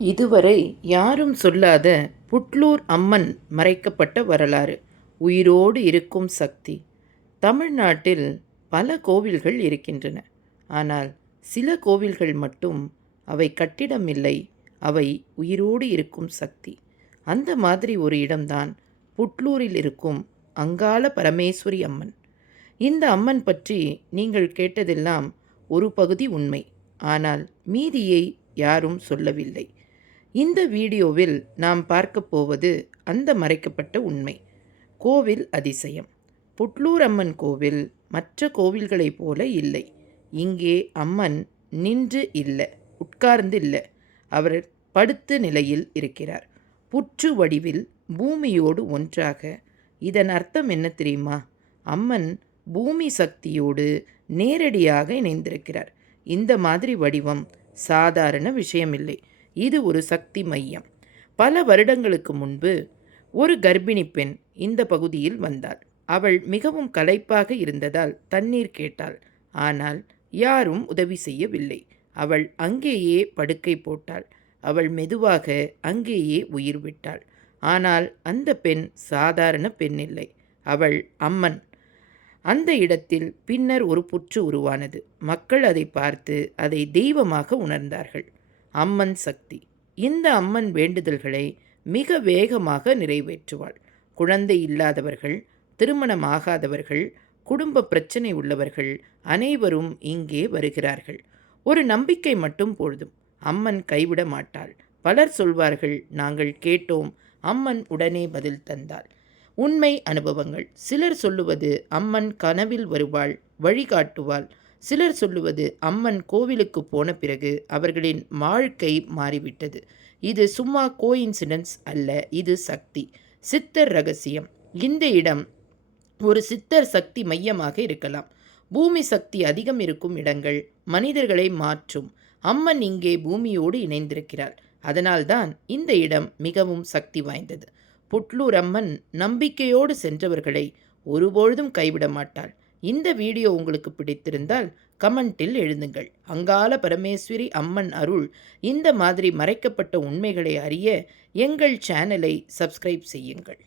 இதுவரை யாரும் சொல்லாத புட்லூர் அம்மன் மறைக்கப்பட்ட வரலாறு. உயிரோடு இருக்கும் சக்தி. தமிழ்நாட்டில் பல கோவில்கள் இருக்கின்றன. ஆனால் சில கோவில்கள் மட்டும் அவை கட்டிடம் இல்லை, அவை உயிரோடு இருக்கும் சக்தி. அந்த மாதிரி ஒரு இடம்தான் புட்லூரில் இருக்கும் அங்காள பரமேஸ்வரி அம்மன். இந்த அம்மன் பற்றி நீங்கள் கேட்டதெல்லாம் ஒரு பகுதி உண்மை. ஆனால் மீதியை யாரும் சொல்லவில்லை. இந்த வீடியோவில் நாம் பார்க்க போவது அந்த மறைக்கப்பட்ட உண்மை. கோவில் அதிசயம். புட்லூர் அம்மன் கோவில் மற்ற கோவில்களைப் போல இல்லை. இங்கே அம்மன் நின்று இல்லை, உட்கார்ந்து இல்லை, அவர் படுத்த நிலையில் இருக்கிறார். புற்று வடிவில் பூமியோடு ஒன்றாக. இதன் அர்த்தம் என்ன தெரியுமா? அம்மன் பூமி சக்தியோடு நேரடியாக இணைந்திருக்கிறார். இந்த மாதிரி வடிவம் சாதாரண விஷயமில்லை. இது ஒரு சக்தி மையம். பல வருடங்களுக்கு முன்பு ஒரு கர்ப்பிணி பெண் இந்த பகுதியில் வந்தாள். அவள் மிகவும் களைப்பாக இருந்ததால் தண்ணீர் கேட்டாள். ஆனால் யாரும் உதவி செய்யவில்லை. அவள் அங்கேயே படுக்கை போட்டாள். அவள் மெதுவாக அங்கேயே உயிர் விட்டாள். ஆனால் அந்த பெண் சாதாரண பெண் இல்லை, அவள் அம்மன். அந்த இடத்தில் பின்னர் ஒரு புற்று உருவானது. மக்கள் அதை பார்த்து அதை தெய்வமாக உணர்ந்தார்கள். அம்மன் சக்தி. இந்த அம்மன் வேண்டுதல்களை மிக வேகமாக நிறைவேற்றுவாள். குழந்தை இல்லாதவர்கள், திருமணமாகாதவர்கள், குடும்ப பிரச்சனை உள்ளவர்கள் அனைவரும் இங்கே வருகிறார்கள். ஒரு நம்பிக்கை மட்டும் போதும், அம்மன் கைவிட மாட்டாள். பலர் சொல்வார்கள், நாங்கள் கேட்டோம், அம்மன் உடனே பதில் தந்தாள். உண்மை அனுபவங்கள். சிலர் சொல்லுவது அம்மன் கனவில் வருவாள், வழிகாட்டுவாள். சிலர் சொல்லுவது அம்மன் கோவிலுக்கு போன பிறகு அவர்களின் வாழ்க்கை மாறிவிட்டது. இது சும்மா கோயின்சிடன்ஸ் அல்ல, இது சக்தி. சித்தர் ரகசியம். இந்த இடம் ஒரு சித்தர் சக்தி மையமாக இருக்கலாம். பூமி சக்தி அதிகம் இருக்கும் இடங்கள் மனிதர்களை மாற்றும். அம்மன் இங்கே பூமியோடு இணைந்திருக்கிறாள். அதனால்தான் இந்த இடம் மிகவும் சக்தி வாய்ந்தது. புட்லூர் அம்மன் நம்பிக்கையோடு சென்றவர்களை ஒருபொழுதும் கைவிட மாட்டாள். இந்த வீடியோ உங்களுக்கு பிடித்திருந்தால் கமெண்டில் எழுதுங்கள். அங்காள பரமேஸ்வரி அம்மன் அருள். இந்த மாதிரி மறைக்கப்பட்ட உண்மைகளை அறிய எங்கள் சேனலை சப்ஸ்கிரைப் செய்யுங்கள்.